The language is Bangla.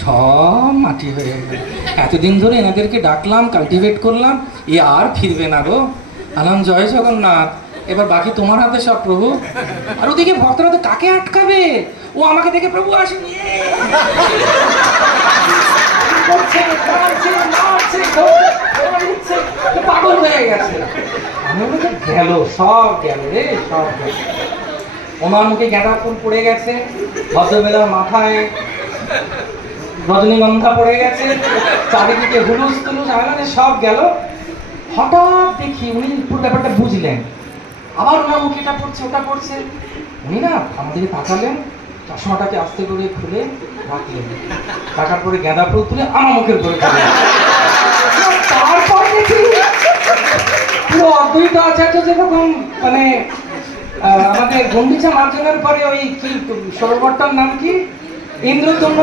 সব মাটি হয়ে গেল। এতদিন ধরে এনাদেরকে ডাকলাম, কাল্টিভেট করলাম, এ আর ফিরবে না গো। আলাম জয় জগন্নাথ, এবার বাকি তোমার হাতে সব প্রভু। আর ওদিকে ভক্তরা তো কাকে আটকাবে? ও আমাকে দেখে প্রভু আসেন, পাগল হয়ে গেছে। আমি বলি গেল, সব গেল রে, সব গেল। ওনার মুখে গাঁদা ফুল পড়ে গেছে, ভদ্রবেলার মাথায় রজনীগন্ধা পড়ে গেছে, চারিদিকে হুলুস তুলুস, আমি সব গেল। হঠাৎ দেখি উনি পুরো ব্যাপারটা বুঝলেন, আবার ওনার মুখে এটা পড়ছে ওটা পড়ছে। উনি না আমাদেরকে তাকালেন, চশমাটাকে আস্তে করে খুলে রাখলেন, রাখার পরে গাঁদা ফুল তুলে আমার মুখের উপরে ফেললেন। তারপর দেখি পুরো অদ্বৈত আচার্য যেরকম মানে আমাদের গন্ডিচা মার্জনের পরে ওই কি সরোবরটার নাম কি, ইন্দ্রতম্য